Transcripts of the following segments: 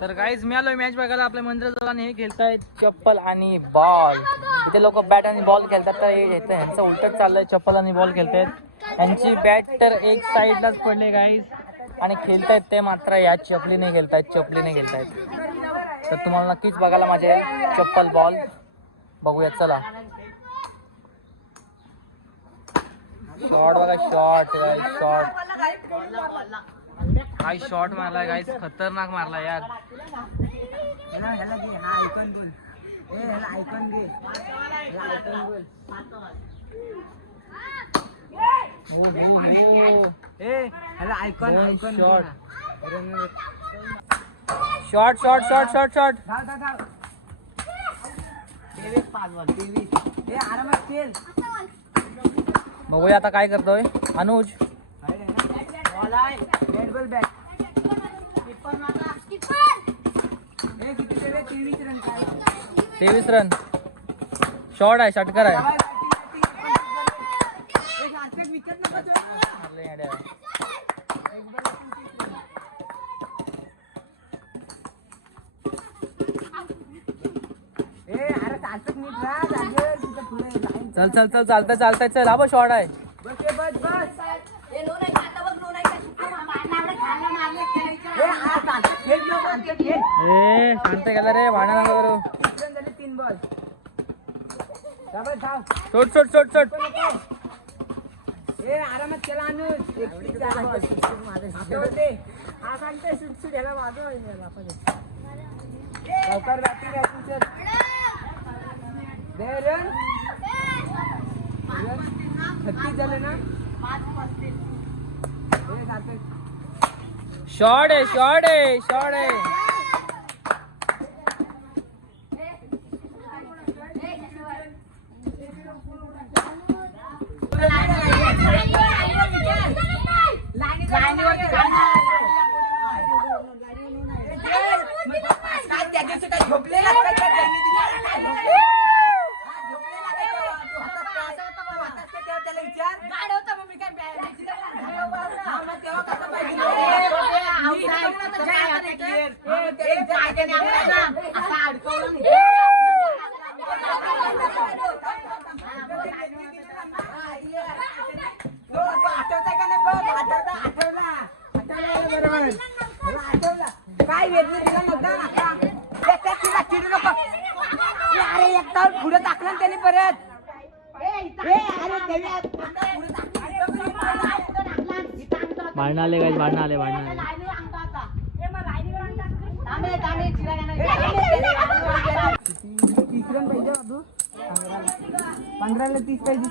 तर गाईज मी आलोय मॅच बघायला आपल्या मंदिरात आणि हे खेळतायत चप्पल आणि बॉल. इथे लोक बॅट आणि बॉल खेळतात तर हे येतं यांचं उलटच चाललंय, चप्पल आणि बॉल खेळतायत. यांची बॅट तर एक साईडलाच पडले गाईज आणि खेळतायत ते मात्र या चपलीने खेळतायत, चपलीने खेळतायत. तर तुम्हाला नक्कीच बघायला मजा येईल चप्पल बॉल. बघूया चला. शॉट बघा, शॉट शॉट काय शॉट मारलाय गाईस, खतरनाक मारला यार. Shot shot shot shot shot. बघूया आता काय करतोय अनुज. 23 रन. शॉट आहे, षटकर आहे. चल चल चल चालतंय चालतंय चल. हा बघ शॉट आहे. शांत गेला रे, भांडण नको करू. 3 बॉल. सोड सोड सोड सोड. आरामात केला अनुज. हा सांगतोय सुट ह्याला वाजव लवकर बॅटिंग बॅटिंग. 36 झाले ना. शॉट आहे, शॉट आहे, शॉट आहे. काय वेदने तिला नव्हता अरे एकटा पुढे टाकलं त्याने परत. भांडण आले गाईस, भांडण आले, भांडण आले. 30 रन पाहिजे बाबू. 15ला 30 पाहिजे.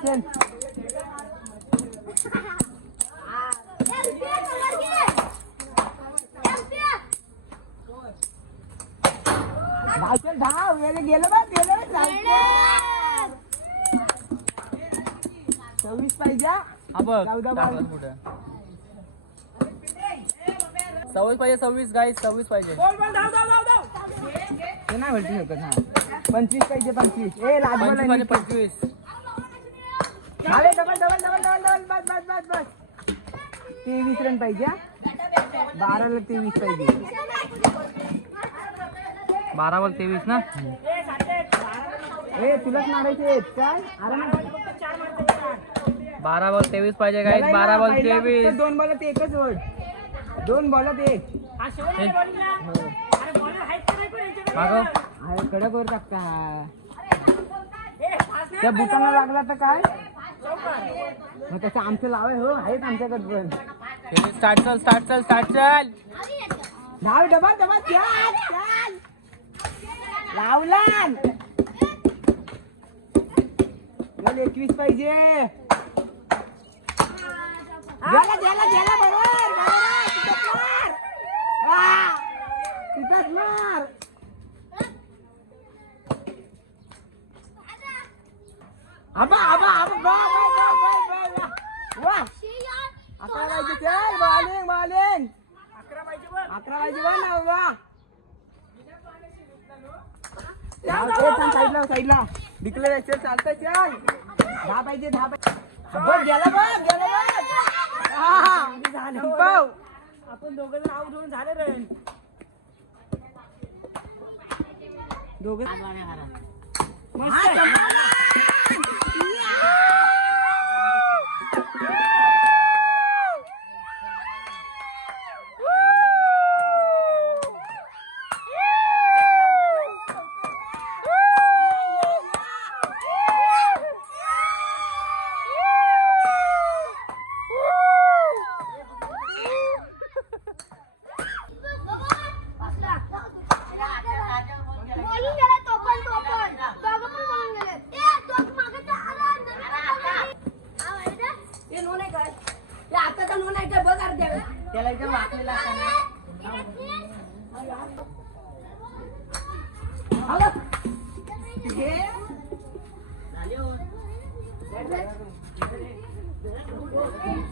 चल धाव गेलं गेलं बघ गेलं. 26 पाहिजे. हा बघ 14 बॉल. 26 पाहिजे, 26 गाईस, 26 पाहिजे. ते नाही भेटू शकत. हा 25 पाहिजे. 25 लाजबॉल 25. Double double double double double. बस बस बस बस. 23 रन पाहिजे. 12ला 23 पाहिजे. 12 बॉल 23 ना. तुलाच मारायचे काय. 12 बॉल 23 पाहिजे गाईस. 12 बॉल 23. 2 बॉलात एकच वर. 2 बॉलात एक. कडक वर टाकता. त्या बुटाला लागला तर काय मग त्याचं आमचं लावाय. हो आहेत आमच्याकडे पण. स्टार्ट चल, स्टार्ट चल, स्टार्ट चल. धाव डबल डबल. लावला. 21 पाहिजे. गेला गेला गेला. बरोबर तिथंच मार. आबा आबा आबा. वा 11 पाहिजे. चल बॉलिंग बॉलिंग. 11 पाहिजे. वा साईडला साईडला डिक्लेरेशन चालतंय. चल 10 पाहिजे. 10 पाहिजे. बघ गेला बघ गेला बघ. आपण दोघं आऊट होऊन झाले रे. दोघं बोलून गेला तो पण दोघं पण बोलून गेले तो मागे ते नो नाही काय ते आताचा नो नाही काय बघ अर्ध्या वेळ त्याला एकदम वाकलेला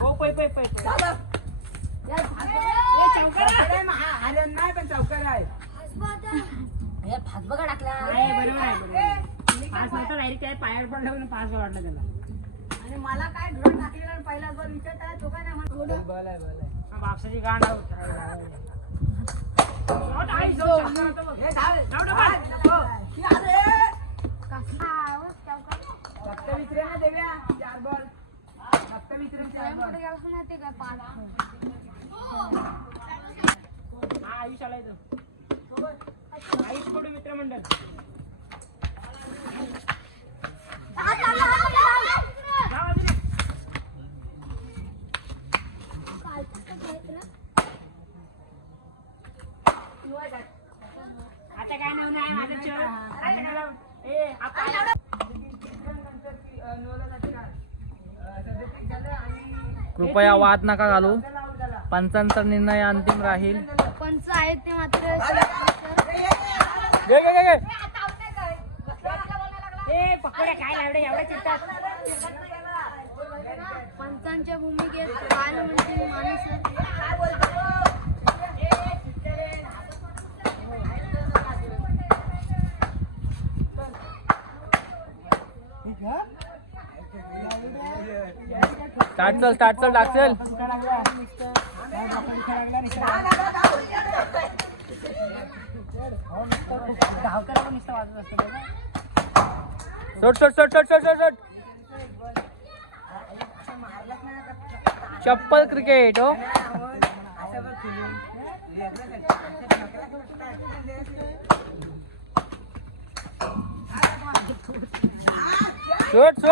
हो पै पै पै आर्यन नाही पण चौकार आहे फास बघा टाकला बरोबर आहे पाच नव्हता डायरेक्ट त्या पायावर पडलं म्हणून पाच बॉल वाटलं त्याला आणि मला काय ड्रोन टाकलेला आणि पहिलाच बॉल विकेट आहे तो काय नाही म्हणत बॉल आहे बापसाची गांड फक्त विसरे ना देव्या 4 बॉल फक्त विसरे 4 बॉल हा आयुष आला इथं आयुष कडून मित्रमंडळ आता काय नवीन आहे माझं चल आता काय ए आपण कृपया वाद नका घालू. पंचांचा निर्णय अंतिम राहील. पंच आहेत ते मात्र घे घे घे घे. ए पकोड्या काय लावडे एवढ्या चिडतात पंचांच्या भूमिकेत बालमंत्री माणूस स्टार्ट चल टाक चल. सोड. चप्पल क्रिकेट हो. सोड.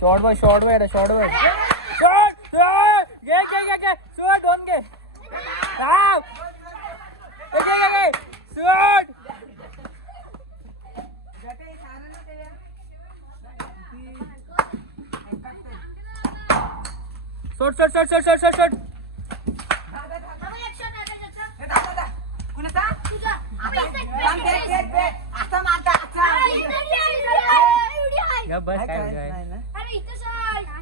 शॉर्ट बॉय शॉट घे शॉट दोन घे शॉट. बस काय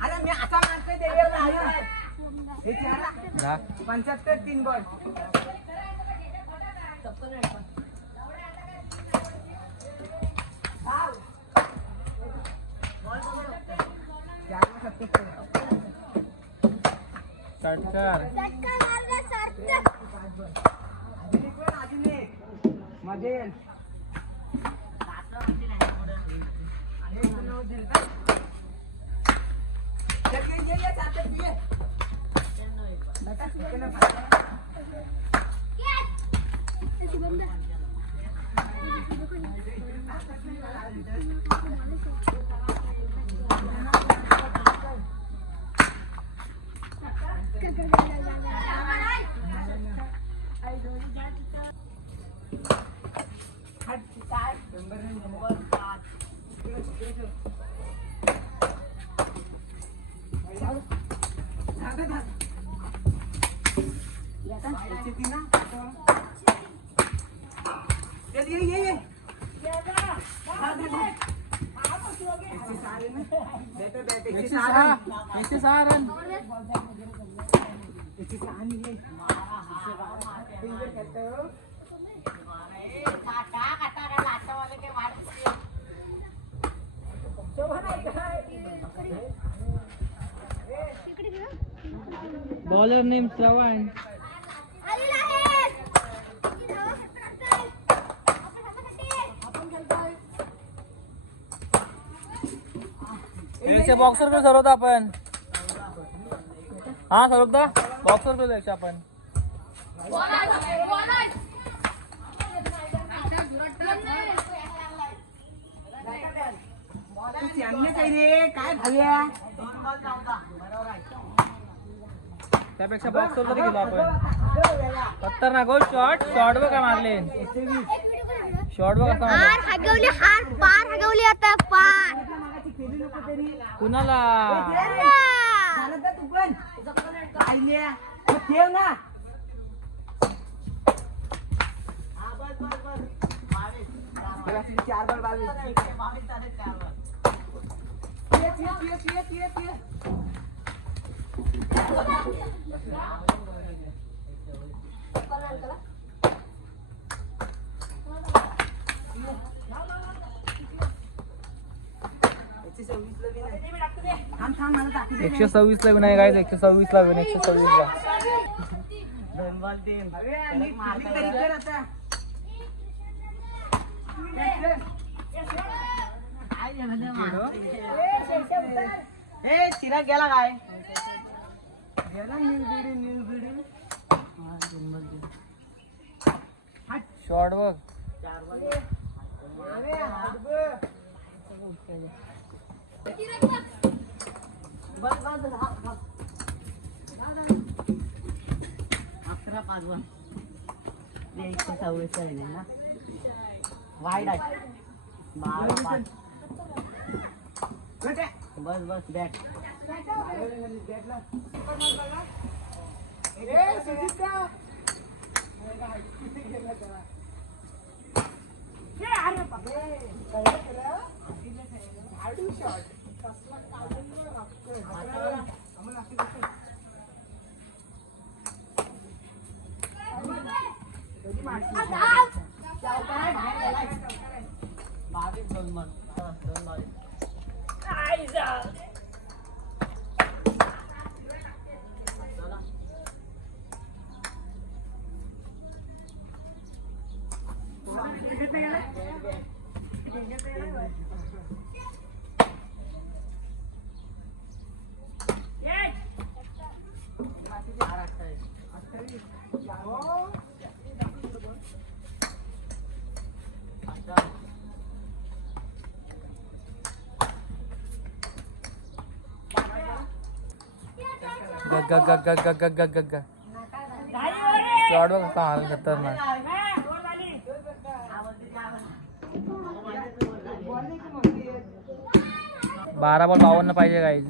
अरे मी असा मारतोय देवीला 75 3 बॉल स्टार्ट कर. मध्ये एकशे सहा रन. बॉलर नेम श्रवण. बॉक्सर कडे सरवता आपण. हा सरवता बॉक्सर कडे जायचं आपण. काय भाव्या त्यापेक्षा बॉक्सर कडे गेलो आपण. खतरनाक हो. शॉर्ट बघा मारले. शॉर्ट बघा कसा मारले. पार हगवली आता पार. कुणाला तू पण ठेव ना. चार बॉल 22. एकशे 26 ला विनाय गायचं. 126 ला विनाय. 126 ला. चिराग गेला काय. शॉर्ट बघ. अकरा 5 126 आहे ना. वाईड आहे. 12 5. बस बॅट. गग शॉर्ट बघ कसा मारला. खतरनाक. 12 बॉल 52 पाहिजे गाईज.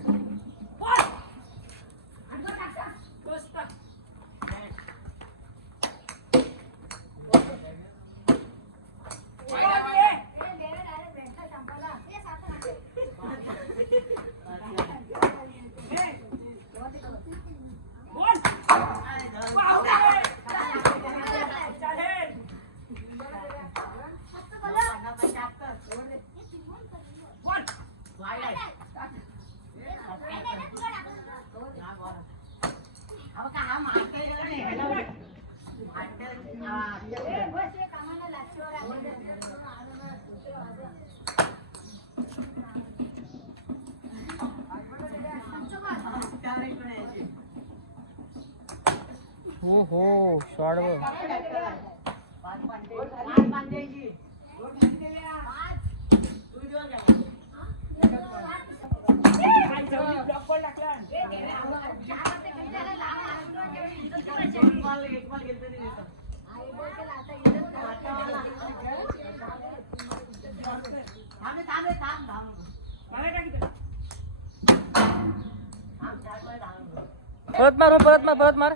हो हो शॉर्ट बघ. परत मार.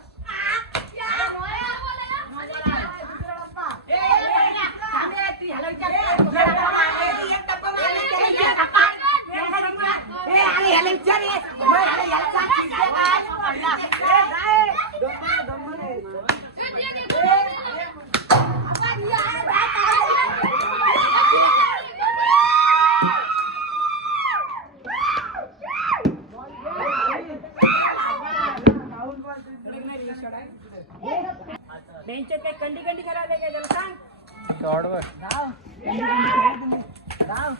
याला विचार ये. मग याला सांग, किती काय? पडला. जाय. गंमत आहे. बेंचेत काय कंडी कंडी करायला काय त्याला सांग. शॉर्ट वर धाव. धाव.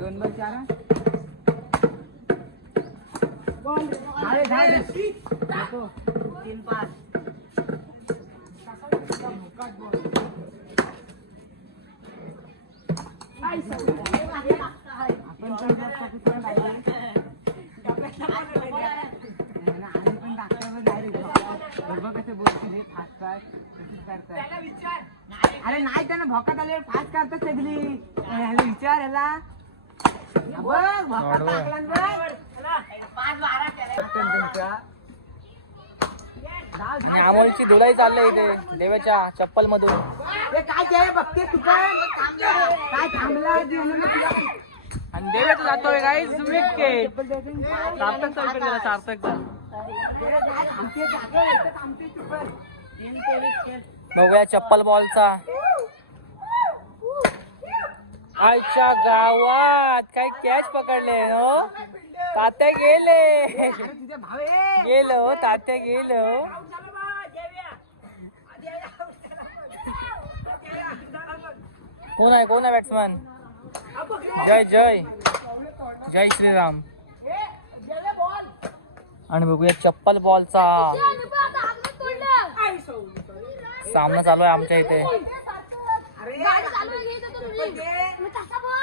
2-4 हा? अरे धाव. नको. 3-5. आपण पण जर पाकिस्तान पाहिजे. आम्ही पण टाकल्यावर डायरेक्ट बरोबर कसे बोलते फास्ट तशीच करतात. अरे नाही त्यांना भोकात आले फास्ट करतात सगळी. ह्याला विचार ह्याला बघ भोकात टाकला बघ. 5-12 तुमच्या आणि अमोलची धुलाई चालली इथे देवाच्या चप्पल मधून. हे काय ते बघते तू काय थांबला आणि देवाचं जातोय काय विकेट. सार्थकचा विकेट गेला सार्थकचा. बघूया चप्पल बॉलचा. आईच्या गावात काय कॅच पकडले हो. तात्या गेले. तुझे भाव आहे. गेलो हो, तात्या गेलो. कोण आहे बॅट्समॅन. जय जय जय श्रीराम. आणि बघूया चप्पल बॉलचा सामना चालू आहे आमच्या इथे.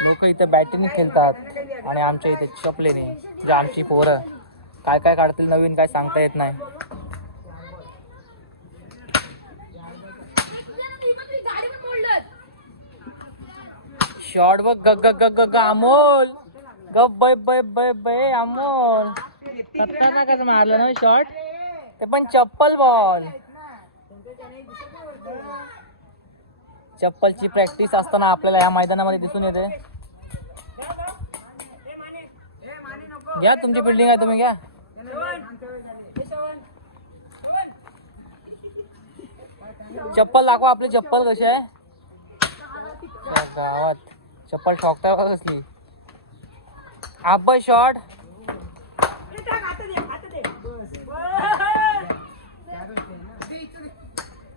लोक इथे बॅटिंग खेळतात आणि आमच्या इथे चपलेने. जे आमची पोरं काय काय काढतील नवीन काय सांगता येत नाही. शॉर्ट बघ ग ग ग ग ग अमोल. गप बै बै बै बै अमोल. खतरनाकच मारलं ना शॉट. ते पण चप्पल बॉल. चप्पलची प्रॅक्टिस असताना आपल्याला या मैदानामध्ये दिसून येते. घ्या तुमची बिल्डिंग आहे तुम्ही घ्या. चप्पल दाखवा आपली चप्पल कशी आहे. गावात चप्पल ठोकताय बघा कसली. आब्बा शॉट.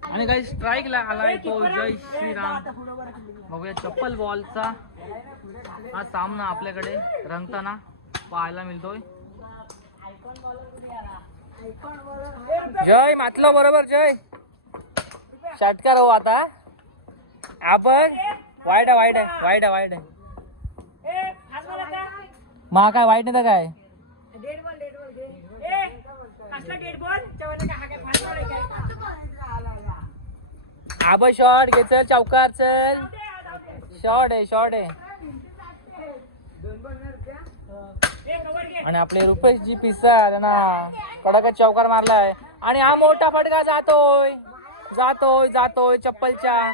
आणि काही स्ट्राईक ला आलाय तो जय श्रीराम. बघूया चप्पल बॉलचा हा सामना आपल्याकडे रंगताना पाहायला मिळतोय. जय मातलो बरोबर जय. षटकार हो आता. आपण वाईट आहे वाईट आहे वाईट आहे वाईट आहे. मा काय वाईट नाही तर काय. आबा शॉट घे चल चौकार चल. शॉट आहे. आणि आपले रुपेश जी पिसा त्यांना कडकच चौकार मारलाय. आणि हा मोठा फटका जातोय चप्पलच्या.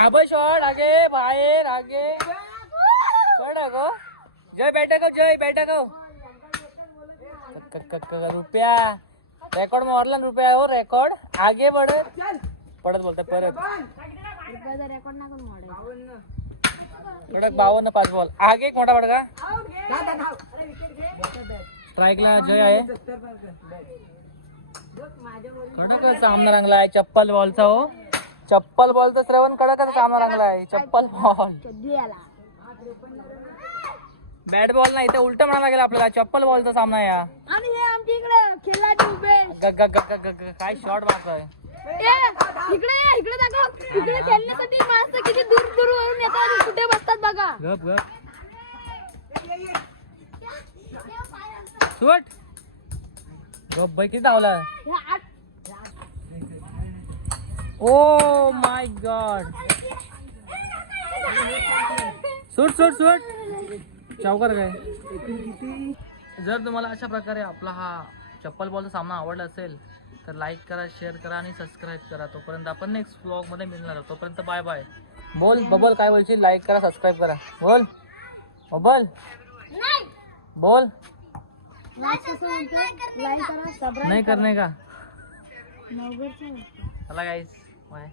आबा शॉट आगे बाहेर आगे. शॉट गो जय बैठक रुपया रेकॉर्ड मारला रुपया हो. रेकॉर्ड आगे पडत बोलता परत. कडक 52 5 बॉल आगे. एक मोठा फटका. स्ट्राईकला जय आहे. कडक सामना रंगलाय चप्पल बॉलचा हो. चप्पल बॉलचा श्रवण कडकच सामना रंगलाय. चप्पल बॉल बॅट बॉल नाही तर उलट म्हणायला गेला आपल्याला. चप्पल बॉलचा सामना या. आणि हे आमच्या इकडे खेळाडू उभे. काय शॉट मारतोय. इकडे दाखव. इकडे खेळण्यासाठी माणसं किती दूर वरून येतात आणि कुठे बसतात बघा. गप सुट गप बाई किती धावला. Oh my God. सुट चौकार काय एकूण किती जर तुम्हाला अशा प्रकारे आपला हा चप्पल बॉलचा सामना आवडला असेल तर लाईक करा, शेअर करा आणि सबस्क्राईब करा. तोपर्यंत आपण नेक्स्ट व्लॉगमध्ये मिळणार आहोत. तोपर्यंत बाय बाय. बोल बबल काय बोलशील? लाईक करा, सबस्क्राईब करा. बोल बबल बोल. लाईक करा, सबस्क्राईब नाही करणे का? नवगरचं चला गाईस बाय.